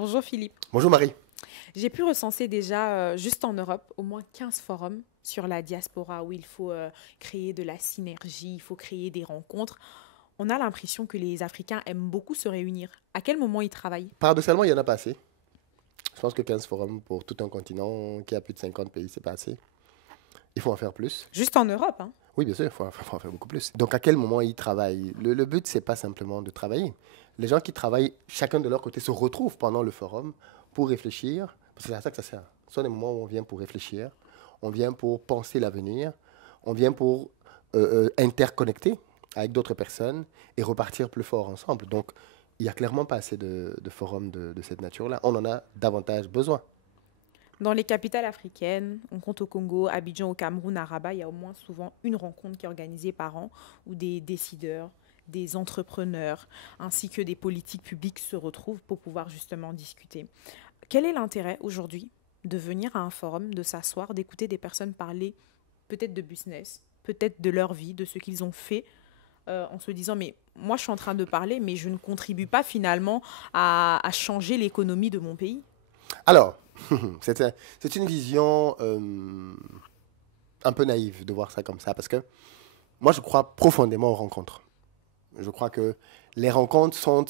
Bonjour Philippe. Bonjour Marie. J'ai pu recenser déjà, juste en Europe, au moins 15 forums sur la diaspora où il faut créer de la synergie, il faut créer des rencontres. On a l'impression que les Africains aiment beaucoup se réunir. À quel moment ils travaillent? Paradoxalement, il n'y en a pas assez. Je pense que 15 forums pour tout un continent qui a plus de 50 pays, c'est pas assez. Il faut en faire plus. Juste en Europe, hein. Oui, bien sûr, faut en faire beaucoup plus. Donc, à quel moment ils travaillent? Le but, c'est pas simplement de travailler. Les gens qui travaillent, chacun de leur côté, se retrouvent pendant le forum pour réfléchir. Parce que c'est à ça que ça sert. Ce sont des moments où on vient pour réfléchir, on vient pour penser l'avenir, on vient pour interconnecter avec d'autres personnes et repartir plus fort ensemble. Donc, il n'y a clairement pas assez de forums de cette nature-là. On en a davantage besoin. Dans les capitales africaines, on compte au Congo, Abidjan, au Cameroun, à Rabat, il y a au moins souvent une rencontre qui est organisée par an où des décideurs, des entrepreneurs ainsi que des politiques publiques se retrouvent pour pouvoir justement discuter. Quel est l'intérêt aujourd'hui de venir à un forum, de s'asseoir, d'écouter des personnes parler peut-être de business, peut-être de leur vie, de ce qu'ils ont fait, en se disant, mais moi je suis en train de parler, mais je ne contribue pas finalement à changer l'économie de mon pays. Alors, c'est une vision un peu naïve de voir ça comme ça, parce que moi, je crois profondément aux rencontres. Je crois que les rencontres sont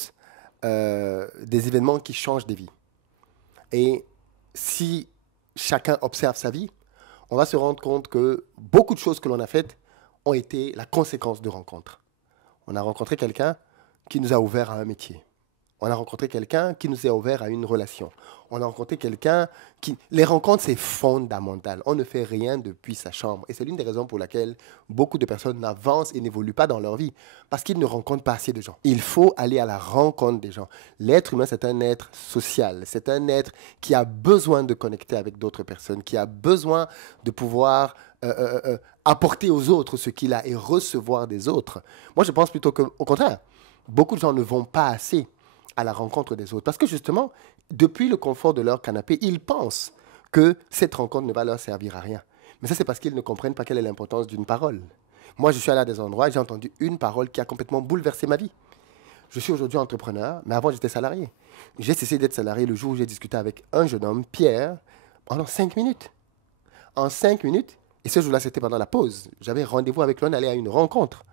des événements qui changent des vies. Et si chacun observe sa vie, on va se rendre compte que beaucoup de choses que l'on a faites ont été la conséquence de rencontres. On a rencontré quelqu'un qui nous a ouvert à un métier. On a rencontré quelqu'un qui nous a ouvert à une relation. On a rencontré quelqu'un qui... Les rencontres, c'est fondamental. On ne fait rien depuis sa chambre. Et c'est l'une des raisons pour laquelle beaucoup de personnes n'avancent et n'évoluent pas dans leur vie. Parce qu'ils ne rencontrent pas assez de gens. Il faut aller à la rencontre des gens. L'être humain, c'est un être social. C'est un être qui a besoin de connecter avec d'autres personnes, qui a besoin de pouvoir apporter aux autres ce qu'il a et recevoir des autres. Moi, je pense plutôt qu'au contraire, beaucoup de gens ne vont pas assez à la rencontre des autres. Parce que justement, depuis le confort de leur canapé, ils pensent que cette rencontre ne va leur servir à rien. Mais ça, c'est parce qu'ils ne comprennent pas quelle est l'importance d'une parole. Moi, je suis allé à des endroits et j'ai entendu une parole qui a complètement bouleversé ma vie. Je suis aujourd'hui entrepreneur, mais avant, j'étais salarié. J'ai cessé d'être salarié le jour où j'ai discuté avec un jeune homme, Pierre, pendant 5 minutes. En 5 minutes, et ce jour-là, c'était pendant la pause. J'avais rendez-vous avec lui, on allait à une rencontre.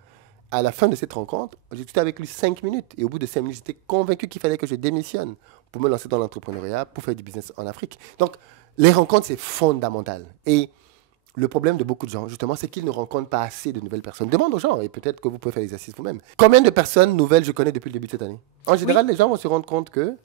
À la fin de cette rencontre, j'ai discuté avec lui 5 minutes. Et au bout de 5 minutes, j'étais convaincu qu'il fallait que je démissionne pour me lancer dans l'entrepreneuriat, pour faire du business en Afrique. Donc, les rencontres, c'est fondamental. Et le problème de beaucoup de gens, justement, c'est qu'ils ne rencontrent pas assez de nouvelles personnes. Demande aux gens, et peut-être que vous pouvez faire l'exercice vous-même. Combien de personnes nouvelles je connais depuis le début de cette année? En Oui, général, les gens vont se rendre compte que,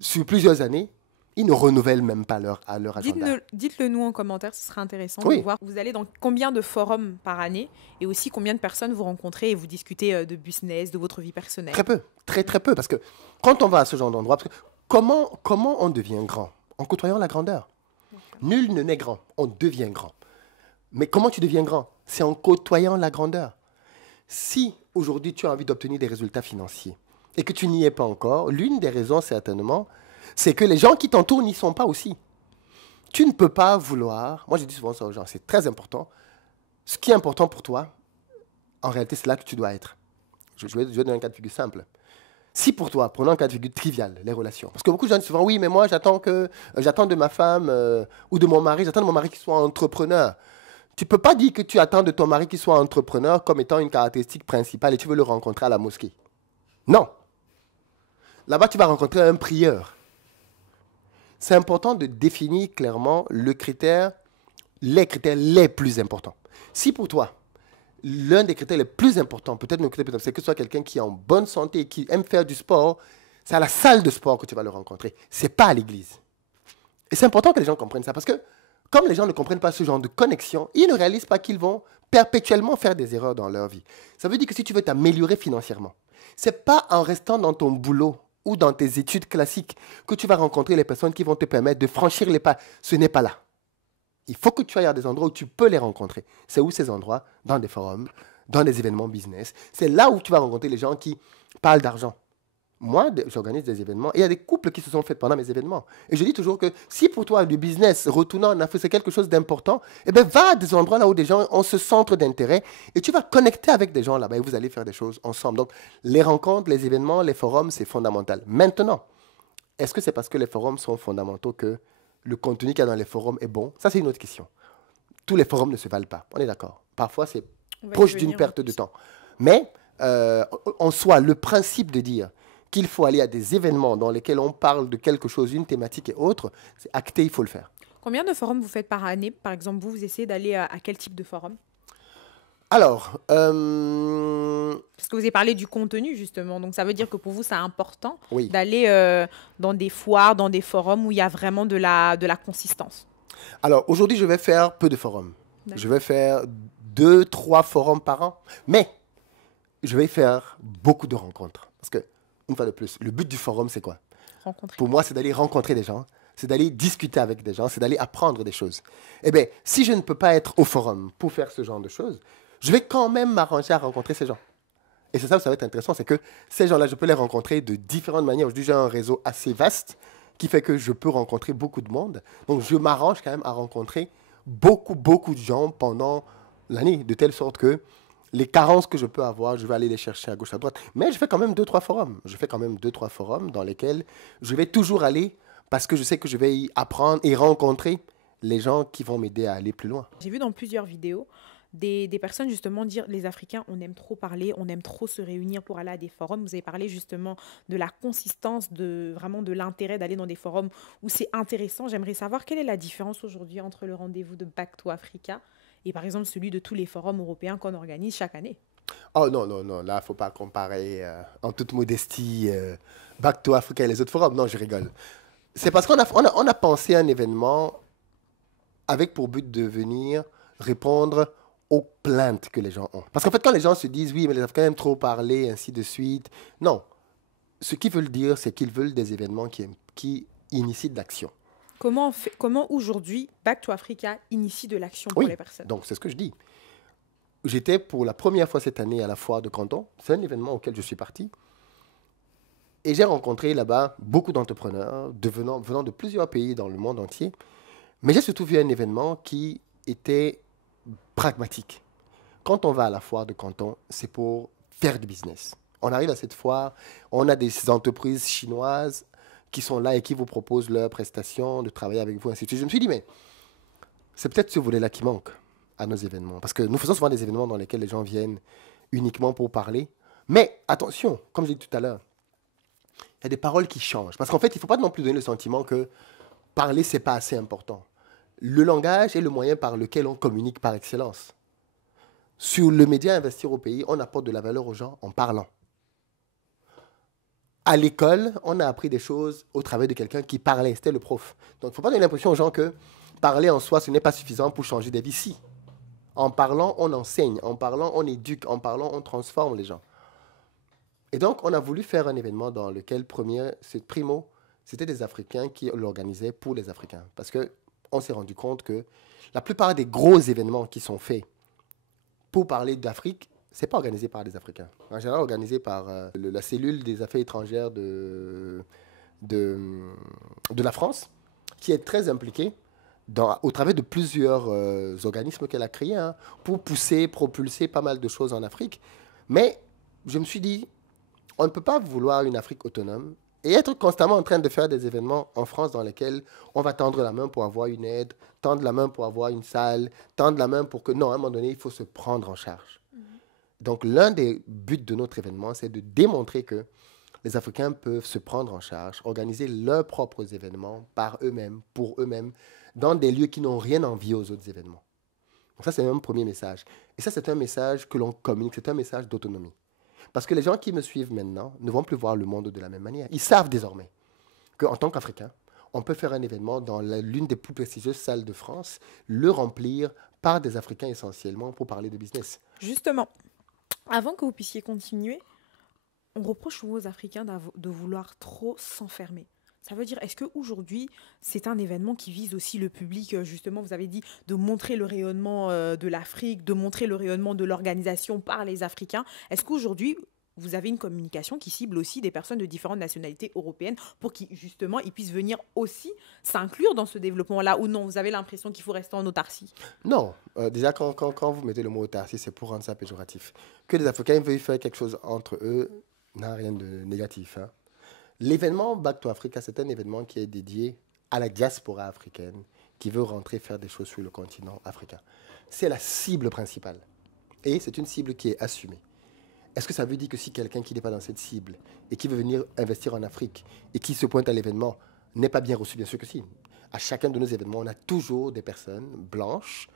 sur plusieurs années, ils ne renouvellent même pas leur agenda. dites-le nous en commentaire, ce serait intéressant de Oui, voir. Vous allez dans combien de forums par année et aussi combien de personnes vous rencontrez et vous discutez de business, de votre vie personnelle. très peu, très très peu. Parce que quand on va à ce genre d'endroit, parce que comment on devient grand? En côtoyant la grandeur. Nul ne naît grand, on devient grand. Mais comment tu deviens grand? C'est en côtoyant la grandeur. Si aujourd'hui tu as envie d'obtenir des résultats financiers et que tu n'y es pas encore, l'une des raisons certainement, c'est que les gens qui t'entourent n'y sont pas aussi. Tu ne peux pas vouloir, moi je dis souvent ça aux gens, c'est très important. Ce qui est important pour toi, en réalité, c'est là que tu dois être. Je vais donner un cas de figure simple. Si pour toi, prenons un cas de figure trivial, les relations, parce que beaucoup de gens disent souvent, oui, mais moi j'attends de ma femme ou de mon mari, j'attends de mon mari qu'il soit entrepreneur. Tu ne peux pas dire que tu attends de ton mari qu'il soit entrepreneur comme étant une caractéristique principale et tu veux le rencontrer à la mosquée. Non. Là-bas, tu vas rencontrer un prieur. C'est important de définir clairement les critères les plus importants. Si pour toi, l'un des critères les plus importants, peut-être le critère plus important, c'est que ce soit quelqu'un qui est en bonne santé et qui aime faire du sport, c'est à la salle de sport que tu vas le rencontrer. Ce n'est pas à l'église. Et c'est important que les gens comprennent ça parce que comme les gens ne comprennent pas ce genre de connexion, ils ne réalisent pas qu'ils vont perpétuellement faire des erreurs dans leur vie. Ça veut dire que si tu veux t'améliorer financièrement, ce n'est pas en restant dans ton boulot ou dans tes études classiques que tu vas rencontrer les personnes qui vont te permettre de franchir les pas. Ce n'est pas là. Il faut que tu ailles à des endroits où tu peux les rencontrer. C'est où ces endroits? Dans des forums, dans des événements business. C'est là où tu vas rencontrer les gens qui parlent d'argent. Moi, j'organise des événements et il y a des couples qui se sont faits pendant mes événements. Et je dis toujours que si pour toi, le business, retournant en Afrique, c'est quelque chose d'important, eh bien, va à des endroits là où des gens ont ce centre d'intérêt et tu vas connecter avec des gens là-bas et vous allez faire des choses ensemble. Donc, les rencontres, les événements, les forums, c'est fondamental. Maintenant, Est-ce que c'est parce que les forums sont fondamentaux que le contenu qu'il y a dans les forums est bon? Ça, c'est une autre question. Tous les forums ne se valent pas, on est d'accord. Parfois, c'est On va y proche d'une venir en perte de plus. temps. Mais, en soi, le principe de dire qu'il faut aller à des événements dans lesquels on parle de quelque chose, une thématique et autre, c'est acté, il faut le faire. Combien de forums vous faites par année? Par exemple, vous essayez d'aller à quel type de forum? Alors, Parce que vous avez parlé du contenu, justement. Donc, ça veut dire que pour vous, c'est important oui. d'aller dans des foires, dans des forums où il y a vraiment de la consistance. Alors, aujourd'hui, je vais faire peu de forums. Je D'accord. vais faire 2, 3 forums par an. Mais, je vais faire beaucoup de rencontres. Parce que, une fois de plus, le but du forum, c'est quoi? Rencontrer. Pour moi, c'est d'aller rencontrer des gens, c'est d'aller discuter avec des gens, c'est d'aller apprendre des choses. Eh bien, si je ne peux pas être au forum pour faire ce genre de choses, je vais quand même m'arranger à rencontrer ces gens. Et c'est ça où ça va être intéressant, c'est que ces gens-là, je peux les rencontrer de différentes manières. Aujourd'hui, j'ai un réseau assez vaste qui fait que je peux rencontrer beaucoup de monde. Donc, je m'arrange quand même à rencontrer beaucoup, beaucoup de gens pendant l'année, de telle sorte que les carences que je peux avoir, je vais aller les chercher à gauche, à droite. Mais je fais quand même 2, 3 forums. Je fais quand même 2, 3 forums dans lesquels je vais toujours aller parce que je sais que je vais y apprendre et rencontrer les gens qui vont m'aider à aller plus loin. J'ai vu dans plusieurs vidéos des personnes justement dire les Africains, on aime trop parler, on aime trop se réunir pour aller à des forums. Vous avez parlé justement de la consistance, de vraiment de l'intérêt d'aller dans des forums où c'est intéressant. J'aimerais savoir quelle est la différence aujourd'hui entre le rendez-vous de Back to Africa et par exemple celui de tous les forums européens qu'on organise chaque année. Oh non, non, non, là, il ne faut pas comparer en toute modestie Back to Africa et les autres forums. Non, je rigole. C'est parce qu'on a pensé à un événement avec pour but de venir répondre aux plaintes que les gens ont. Parce qu'en fait, quand les gens se disent, oui, mais les Africains aiment trop parler, ainsi de suite, non. Ce qu'ils veulent dire, c'est qu'ils veulent des événements qui initient de l'action. Comment aujourd'hui Back to Africa initie de l'action pour Oui, les personnes? donc c'est ce que je dis. J'étais pour la première fois cette année à la foire de Canton. C'est un événement auquel je suis parti. Et j'ai rencontré là-bas beaucoup d'entrepreneurs venant de plusieurs pays dans le monde entier. Mais j'ai surtout vu un événement qui était pragmatique. Quand on va à la foire de Canton, c'est pour faire du business. On arrive à cette foire, on a des entreprises chinoises qui sont là et qui vous proposent leurs prestations, de travailler avec vous, ainsi de suite. Je me suis dit, mais c'est peut-être ce volet-là qui manque à nos événements. Parce que nous faisons souvent des événements dans lesquels les gens viennent uniquement pour parler. Mais attention, comme j'ai dit tout à l'heure, il y a des paroles qui changent. Parce qu'en fait, il ne faut pas non plus donner le sentiment que parler, ce n'est pas assez important. Le langage est le moyen par lequel on communique par excellence. Sur le média Investir au pays, on apporte de la valeur aux gens en parlant. À l'école, on a appris des choses au travers de quelqu'un qui parlait, c'était le prof. Donc, il ne faut pas donner l'impression aux gens que parler en soi, ce n'est pas suffisant pour changer des vies. Si. En parlant, on enseigne. En parlant, on éduque. En parlant, on transforme les gens. Et donc, on a voulu faire un événement dans lequel, primo, c'était des Africains qui l'organisaient pour les Africains. Parce qu'on s'est rendu compte que la plupart des gros événements qui sont faits pour parler d'Afrique, ce n'est pas organisé par des Africains. En général, organisé par la cellule des affaires étrangères de, de la France, qui est très impliquée au travers de plusieurs organismes qu'elle a créés pour propulser pas mal de choses en Afrique. Mais je me suis dit, on ne peut pas vouloir une Afrique autonome et être constamment en train de faire des événements en France dans lesquels on va tendre la main pour avoir une aide, tendre la main pour avoir une salle, tendre la main pour que... Non, à un moment donné, il faut se prendre en charge. Donc, l'un des buts de notre événement, c'est de démontrer que les Africains peuvent se prendre en charge, organiser leurs propres événements par eux-mêmes, pour eux-mêmes, dans des lieux qui n'ont rien à envier aux autres événements. Donc ça, c'est un premier message. Et ça, c'est un message que l'on communique, c'est un message d'autonomie. Parce que les gens qui me suivent maintenant ne vont plus voir le monde de la même manière. Ils savent désormais qu'en tant qu'Africain, on peut faire un événement dans l'une des plus prestigieuses salles de France, le remplir par des Africains essentiellement pour parler de business. Justement, avant que vous puissiez continuer, on reproche aux Africains de vouloir trop s'enfermer. Ça veut dire, est-ce qu'aujourd'hui, c'est un événement qui vise aussi le public, justement, vous avez dit, de montrer le rayonnement de l'Afrique, de montrer le rayonnement de l'organisation par les Africains. Est-ce qu'aujourd'hui, vous avez une communication qui cible aussi des personnes de différentes nationalités européennes pour qu'ils, justement, ils puissent venir aussi s'inclure dans ce développement-là, ou non, vous avez l'impression qu'il faut rester en autarcie? Non, déjà quand vous mettez le mot autarcie, c'est pour rendre ça péjoratif. Que les Africains veuillent faire quelque chose entre eux n'a rien de négatif. L'événement Back to Africa, c'est un événement qui est dédié à la diaspora africaine qui veut rentrer faire des choses sur le continent africain. C'est la cible principale. Et c'est une cible qui est assumée. Est-ce que ça veut dire que si quelqu'un qui n'est pas dans cette cible et qui veut venir investir en Afrique et qui se pointe à l'événement n'est pas bien reçu? Bien sûr que si. À chacun de nos événements, on a toujours des personnes blanches,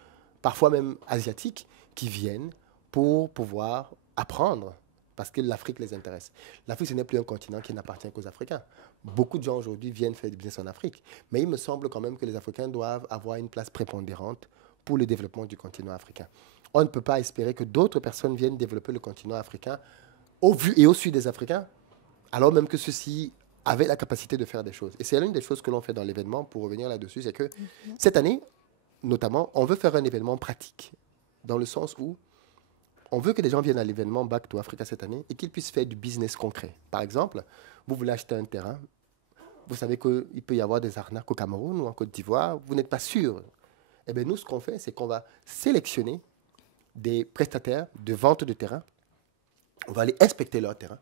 parfois même asiatiques, qui viennent pour pouvoir apprendre parce que l'Afrique les intéresse. L'Afrique, ce n'est plus un continent qui n'appartient qu'aux Africains. Beaucoup de gens aujourd'hui viennent faire du business en Afrique. Mais il me semble quand même que les Africains doivent avoir une place prépondérante pour le développement du continent africain. On ne peut pas espérer que d'autres personnes viennent développer le continent africain au vu et au su des Africains, alors même que ceux-ci avaient la capacité de faire des choses. Et c'est l'une des choses que l'on fait dans l'événement, pour revenir là-dessus, c'est que cette année, notamment, on veut faire un événement pratique, dans le sens où on veut que les gens viennent à l'événement Back to Africa cette année et qu'ils puissent faire du business concret. Par exemple, vous voulez acheter un terrain, vous savez qu'il peut y avoir des arnaques au Cameroun ou en Côte d'Ivoire, vous n'êtes pas sûr. Eh bien, nous, ce qu'on fait, c'est qu'on va sélectionner des prestataires de vente de terrain. On va aller inspecter leur terrain.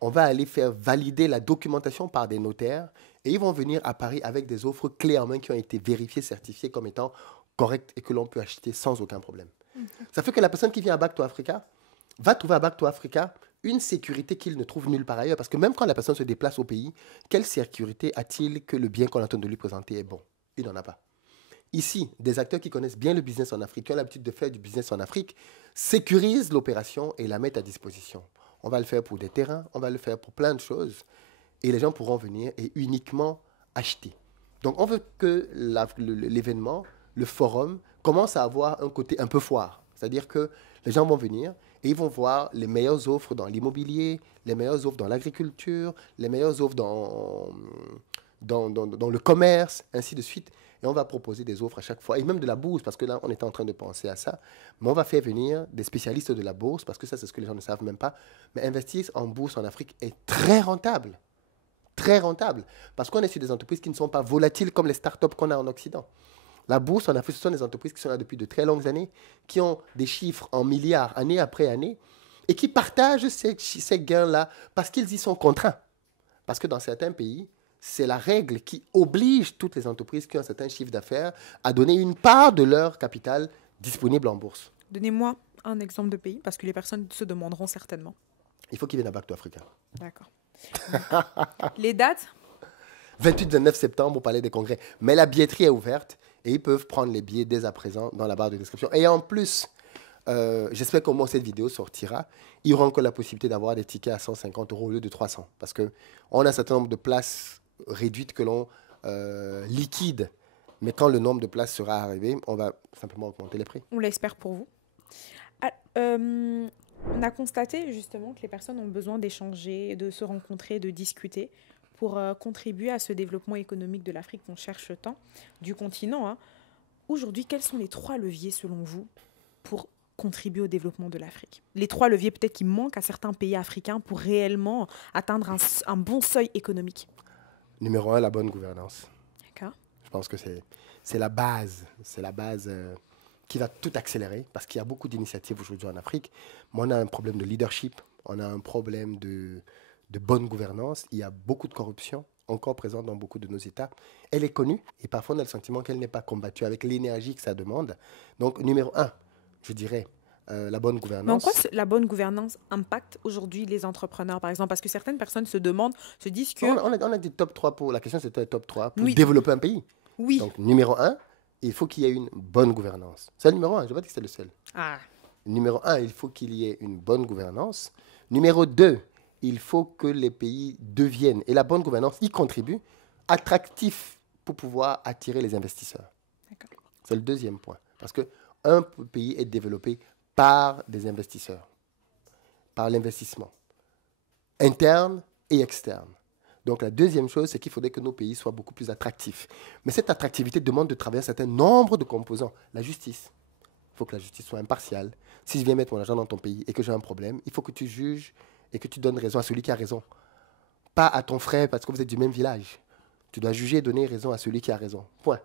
On va aller faire valider la documentation par des notaires et ils vont venir à Paris avec des offres clés en main qui ont été vérifiées, certifiées comme étant correctes et que l'on peut acheter sans aucun problème. Ça fait que la personne qui vient à Back to Africa va trouver à Back to Africa une sécurité qu'il ne trouve nulle part ailleurs. Parce que même quand la personne se déplace au pays, quelle sécurité a-t-il que le bien qu'on attend de lui présenter est bon? Il n'en a pas. Ici, des acteurs qui connaissent bien le business en Afrique, qui ont l'habitude de faire du business en Afrique, sécurisent l'opération et la mettent à disposition. On va le faire pour des terrains, on va le faire pour plein de choses. Et les gens pourront venir et uniquement acheter. Donc, on veut que l'événement, le forum, commence à avoir un côté un peu foire. C'est-à-dire que les gens vont venir et ils vont voir les meilleures offres dans l'immobilier, les meilleures offres dans l'agriculture, les meilleures offres dans le commerce, ainsi de suite. Et on va proposer des offres à chaque fois, et même de la bourse, parce que là, on est en train de penser à ça. Mais on va faire venir des spécialistes de la bourse, parce que ça, c'est ce que les gens ne savent même pas. Mais investir en bourse en Afrique est très rentable. Très rentable. Parce qu'on est sur des entreprises qui ne sont pas volatiles comme les startups qu'on a en Occident. La bourse en Afrique, ce sont des entreprises qui sont là depuis de très longues années, qui ont des chiffres en milliards, année après année, et qui partagent ces gains-là parce qu'ils y sont contraints. Parce que dans certains pays, c'est la règle qui oblige toutes les entreprises qui ont un certain chiffre d'affaires à donner une part de leur capital disponible en bourse. Donnez-moi un exemple de pays, parce que les personnes se demanderont certainement. Il faut qu'ils viennent à Back to Africa. D'accord. Les dates? 28-29 septembre au Palais des Congrès. Mais la billetterie est ouverte et ils peuvent prendre les billets dès à présent dans la barre de description. Et en plus, j'espère qu'au moins cette vidéo sortira. Il y aura encore la possibilité d'avoir des tickets à 150 € au lieu de 300. Parce qu'on a un certain nombre de places réduites que l'on liquide. Mais quand le nombre de places sera arrivé, on va simplement augmenter les prix. On l'espère pour vous. On a constaté justement que les personnes ont besoin d'échanger, de se rencontrer, de discuter pour contribuer à ce développement économique de l'Afrique qu'on cherche tant, du continent. Hein. Aujourd'hui, quels sont les 3 leviers selon vous pour contribuer au développement de l'Afrique? Les 3 leviers peut-être qui manquent à certains pays africains pour réellement atteindre un bon seuil économique. Numéro 1, la bonne gouvernance. D'accord. Je pense que c'est la base. C'est la base qui va tout accélérer parce qu'il y a beaucoup d'initiatives aujourd'hui en Afrique. Mais on a un problème de leadership, on a un problème de bonne gouvernance. Il y a beaucoup de corruption encore présente dans beaucoup de nos États. Elle est connue et parfois on a le sentiment qu'elle n'est pas combattue avec l'énergie que ça demande. Donc, numéro 1, je dirais, la bonne gouvernance. Mais en quoi la bonne gouvernance impacte aujourd'hui les entrepreneurs, par exemple? Parce que certaines personnes se disent que... On a dit top 3 pour... La question, c'était top 3 pour développer un pays. Oui. Donc, numéro 1, il faut qu'il y ait une bonne gouvernance. C'est le numéro 1, je ne vais pas dire que c'est le seul. Ah. Numéro 1, il faut qu'il y ait une bonne gouvernance. Numéro 2, il faut que les pays deviennent, et la bonne gouvernance y contribue, attractifs pour pouvoir attirer les investisseurs. D'accord. C'est le deuxième point. Parce qu'un pays est développé par des investisseurs, par l'investissement, interne et externe. Donc la deuxième chose, c'est qu'il faudrait que nos pays soient beaucoup plus attractifs. Mais cette attractivité demande de travailler un certain nombre de composants. La justice. Il faut que la justice soit impartiale. Si je viens mettre mon argent dans ton pays et que j'ai un problème, il faut que tu juges et que tu donnes raison à celui qui a raison. Pas à ton frère parce que vous êtes du même village. Tu dois juger et donner raison à celui qui a raison. Point.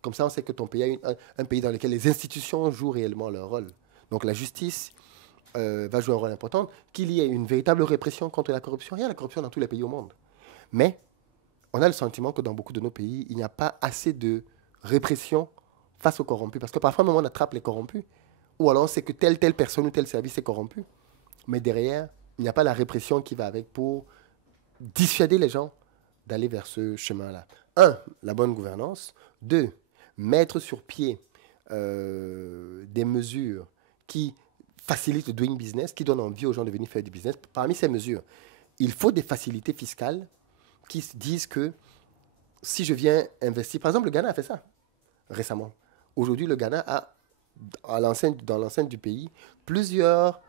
Comme ça, on sait que ton pays est un pays dans lequel les institutions jouent réellement leur rôle. Donc la justice va jouer un rôle important. Qu'il y ait une véritable répression contre la corruption. Il y a la corruption dans tous les pays au monde. Mais on a le sentiment que dans beaucoup de nos pays, il n'y a pas assez de répression face aux corrompus. Parce que parfois, même on attrape les corrompus. Ou alors, on sait que telle personne ou tel service est corrompu. Mais derrière, il n'y a pas la répression qui va avec pour dissuader les gens d'aller vers ce chemin-là. Un, la bonne gouvernance. Deux, mettre sur pied des mesures qui facilitent le doing business, qui donnent envie aux gens de venir faire du business. Parmi ces mesures, il faut des facilités fiscales qui se disent que si je viens investir, par exemple, le Ghana a fait ça récemment. Aujourd'hui, le Ghana a, dans l'enceinte du pays, plusieurs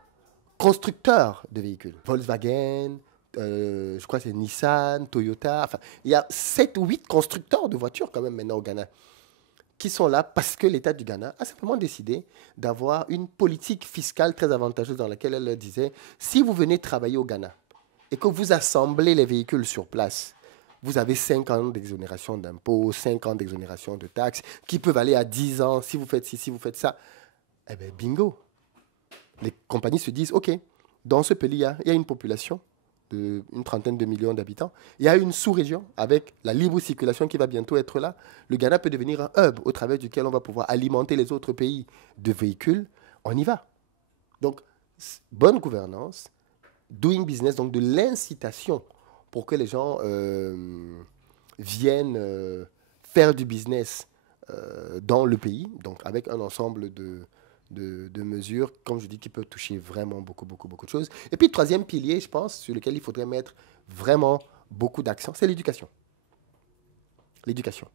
constructeurs de véhicules. Volkswagen, je crois que c'est Nissan, Toyota. Enfin, il y a 7 ou 8 constructeurs de voitures quand même maintenant au Ghana qui sont là parce que l'État du Ghana a simplement décidé d'avoir une politique fiscale très avantageuse dans laquelle elle leur disait, si vous venez travailler au Ghana et que vous assemblez les véhicules sur place, vous avez 5 ans d'exonération d'impôts, 5 ans d'exonération de taxes, qui peuvent aller à 10 ans si vous faites ci, si vous faites ça. Eh bien, bingo. Les compagnies se disent, OK, dans ce pays, il y a une population d'une trentaine de millions d'habitants. Il y a une sous-région avec la libre circulation qui va bientôt être là. Le Ghana peut devenir un hub au travers duquel on va pouvoir alimenter les autres pays de véhicules. On y va. Donc, bonne gouvernance, doing business, donc de l'incitation pour que les gens viennent faire du business dans le pays, donc avec un ensemble de mesures, comme je dis, qui peuvent toucher vraiment beaucoup de choses. Et puis, le troisième pilier, je pense, sur lequel il faudrait mettre vraiment beaucoup d'accent, c'est l'éducation. L'éducation.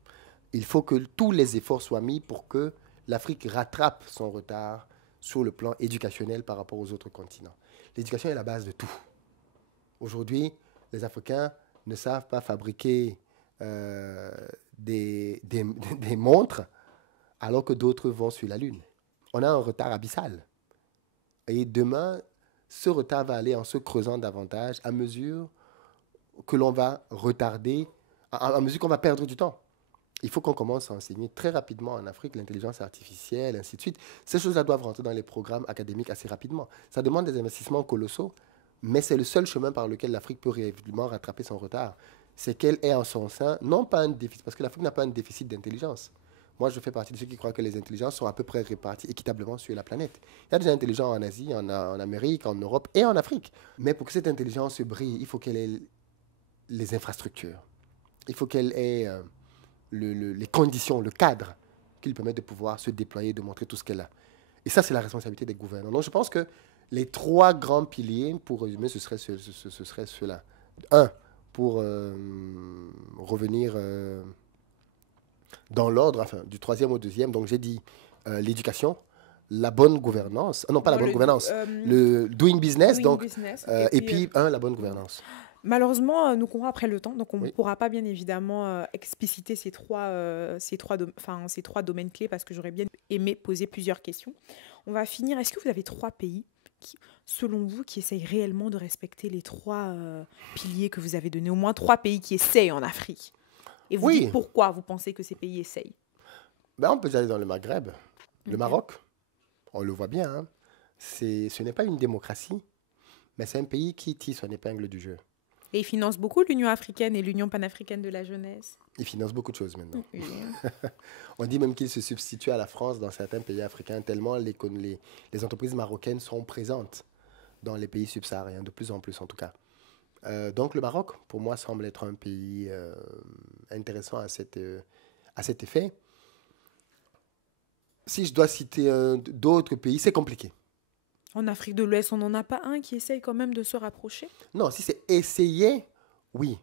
Il faut que tous les efforts soient mis pour que l'Afrique rattrape son retard sur le plan éducationnel par rapport aux autres continents. L'éducation est la base de tout. Aujourd'hui, les Africains ne savent pas fabriquer des montres alors que d'autres vont sur la Lune. On a un retard abyssal. Et demain, ce retard va aller en se creusant davantage à mesure que l'on va retarder, à mesure qu'on va perdre du temps. Il faut qu'on commence à enseigner très rapidement en Afrique l'intelligence artificielle, ainsi de suite. Ces choses-là doivent rentrer dans les programmes académiques assez rapidement. Ça demande des investissements colossaux, mais c'est le seul chemin par lequel l'Afrique peut réellement rattraper son retard. C'est qu'elle ait en son sein, non pas un déficit, parce que l'Afrique n'a pas un déficit d'intelligence. Moi, je fais partie de ceux qui croient que les intelligences sont à peu près réparties équitablement sur la planète. Il y a des intelligents en Asie, en Amérique, en Europe et en Afrique. Mais pour que cette intelligence brille, il faut qu'elle ait les infrastructures. Il faut qu'elle ait les conditions, le cadre qui lui permettent de pouvoir se déployer, de montrer tout ce qu'elle a. Et ça, c'est la responsabilité des gouvernants. Donc, je pense que les 3 grands piliers, pour résumer, ce serait ceux-là. 1, pour revenir dans l'ordre, enfin, du 3e au 2e. Donc, j'ai dit l'éducation, la bonne gouvernance. Non, pas la bonne gouvernance. Le doing business. Et puis, la bonne gouvernance. Malheureusement, nous courons après le temps, donc on ne pourra pas bien évidemment expliciter ces trois domaines clés parce que j'aurais bien aimé poser plusieurs questions. On va finir. Est-ce que vous avez 3 pays selon vous, qui essayent réellement de respecter les 3 piliers que vous avez donnés, au moins 3 pays qui essayent en Afrique? Et vous dites pourquoi vous pensez que ces pays essayent? On peut aller dans le Maghreb. Le Maroc, on le voit bien. Hein. Ce n'est pas une démocratie, mais c'est un pays qui tire son épingle du jeu. Et ils financent beaucoup l'Union africaine et l'Union panafricaine de la jeunesse. Ils financent beaucoup de choses maintenant. Oui. On dit même qu'ils se substituent à la France dans certains pays africains, tellement les entreprises marocaines sont présentes dans les pays subsahariens, de plus en plus en tout cas. Donc le Maroc, pour moi, semble être un pays intéressant à cet effet. Si je dois citer d'autres pays, c'est compliqué. En Afrique de l'Ouest, on n'en a pas un qui essaye quand même de se rapprocher? Non, si c'est essayer, oui.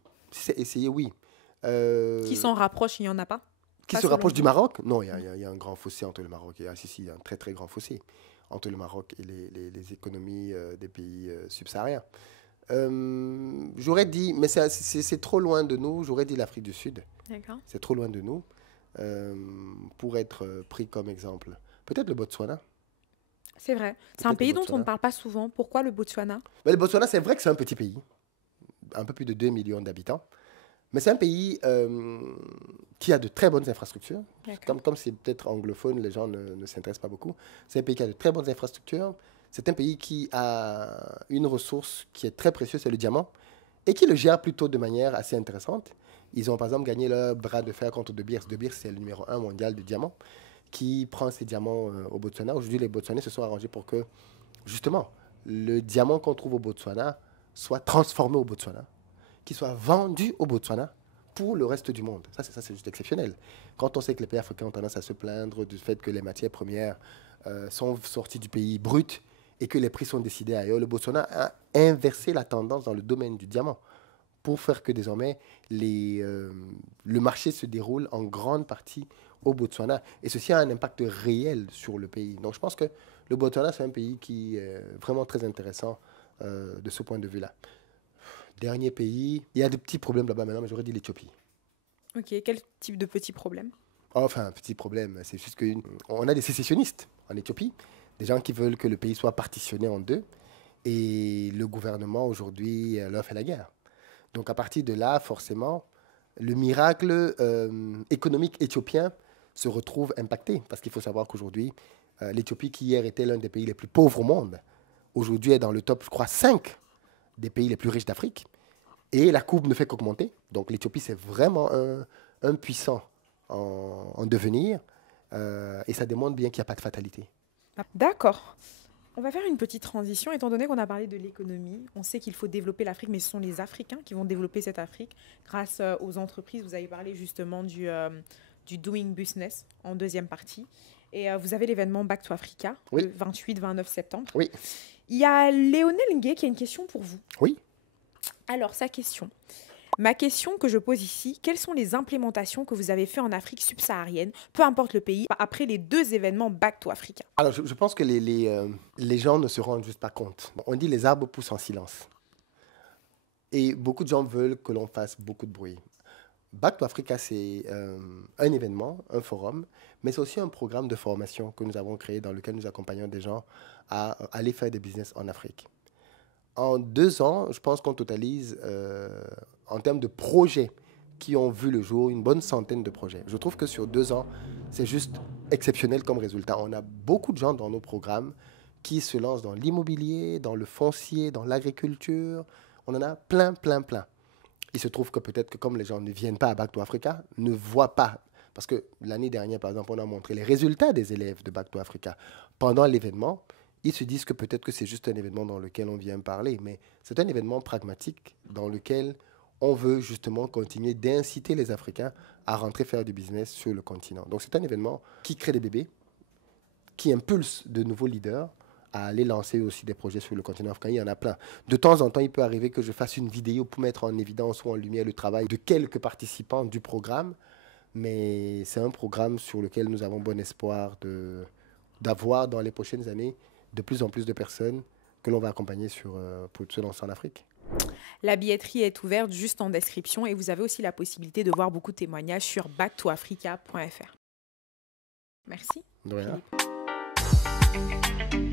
Qui s'en rapproche, il n'y en a pas? Qui se rapproche du Maroc? Non, il y a un grand fossé entre le Maroc et il y a un très très grand fossé entre le Maroc et les économies des pays subsahariens. J'aurais dit, mais c'est trop loin de nous, j'aurais dit l'Afrique du Sud. D'accord. C'est trop loin de nous pour être pris comme exemple. Peut-être le Botswana. C'est vrai. C'est un pays dont on ne parle pas souvent. Pourquoi le Botswana? Le Botswana, c'est vrai que c'est un petit pays, un peu plus de 2 millions d'habitants. Mais c'est un pays qui a de très bonnes infrastructures. Comme c'est peut-être anglophone, les gens ne s'intéressent pas beaucoup. C'est un pays qui a de très bonnes infrastructures. C'est un pays qui a une ressource qui est très précieuse, c'est le diamant. et qui le gèrent plutôt de manière assez intéressante. Ils ont par exemple gagné leur bras de fer contre De Beers. De Beers, c'est le numéro 1 mondial de diamants, qui prend ses diamants au Botswana. Aujourd'hui, les Botswanais se sont arrangés pour que, justement, le diamant qu'on trouve au Botswana soit transformé au Botswana, qu'il soit vendu au Botswana pour le reste du monde. Ça, c'est juste exceptionnel. Quand on sait que les pays africains ont tendance à se plaindre du fait que les matières premières sont sorties du pays brut et que les prix sont décidés ailleurs, le Botswana a inversé la tendance dans le domaine du diamant pour faire que désormais le marché se déroule en grande partie au Botswana. Et ceci a un impact réel sur le pays. Donc je pense que le Botswana, c'est un pays qui est vraiment très intéressant de ce point de vue-là. Dernier pays, il y a des petits problèmes là-bas maintenant, mais j'aurais dit l'Éthiopie. Ok, quel type de petits problèmes? Enfin, un petit problème, c'est juste qu'on a des sécessionnistes en Éthiopie, des gens qui veulent que le pays soit partitionné en deux, et le gouvernement aujourd'hui leur fait la guerre. Donc à partir de là, forcément, le miracle économique éthiopien se retrouve impacté, parce qu'il faut savoir qu'aujourd'hui, l'Éthiopie, qui hier était l'un des pays les plus pauvres au monde, aujourd'hui est dans le top, je crois, 5 des pays les plus riches d'Afrique. Et la courbe ne fait qu'augmenter. Donc l'Éthiopie, c'est vraiment un puissant en devenir. Et ça démontre bien qu'il n'y a pas de fatalité. D'accord. On va faire une petite transition. Étant donné qu'on a parlé de l'économie, on sait qu'il faut développer l'Afrique, mais ce sont les Africains qui vont développer cette Afrique grâce aux entreprises. Vous avez parlé justement du Doing Business en deuxième partie. Et vous avez l'événement Back to Africa, oui, le 28-29 septembre. Oui. Il y a Léonel Ngué qui a une question pour vous. Oui. Alors, sa question. Ma question que je pose ici, quelles sont les implémentations que vous avez faites en Afrique subsaharienne, peu importe le pays, après les 2 événements Back to Africa? Alors, je pense que les gens ne se rendent juste pas compte. On dit les arbres poussent en silence. Et beaucoup de gens veulent que l'on fasse beaucoup de bruit. Back to Africa, c'est un événement, un forum, mais c'est aussi un programme de formation que nous avons créé dans lequel nous accompagnons des gens à aller faire des business en Afrique. En 2 ans, je pense qu'on totalise, en termes de projets qui ont vu le jour, une bonne centaine de projets. Je trouve que sur 2 ans, c'est juste exceptionnel comme résultat. On a beaucoup de gens dans nos programmes qui se lancent dans l'immobilier, dans le foncier, dans l'agriculture. On en a plein, plein, plein. Il se trouve que peut-être que comme les gens ne viennent pas à Back to Africa, ne voient pas. Parce que l'année dernière, par exemple, on a montré les résultats des élèves de Back to Africa pendant l'événement. Ils se disent que peut-être que c'est juste un événement dans lequel on vient parler, mais c'est un événement pragmatique dans lequel on veut justement continuer d'inciter les Africains à rentrer faire du business sur le continent. Donc c'est un événement qui crée des bébés, qui impulse de nouveaux leaders à aller lancer aussi des projets sur le continent africain. Il y en a plein. De temps en temps, il peut arriver que je fasse une vidéo pour mettre en évidence ou en lumière le travail de quelques participants du programme, mais c'est un programme sur lequel nous avons bon espoir d'avoir dans les prochaines années de plus en plus de personnes que l'on va accompagner pour se lancer en Afrique. La billetterie est ouverte juste en description et vous avez aussi la possibilité de voir beaucoup de témoignages sur backtoafrica.fr. Merci. De rien. Philippe.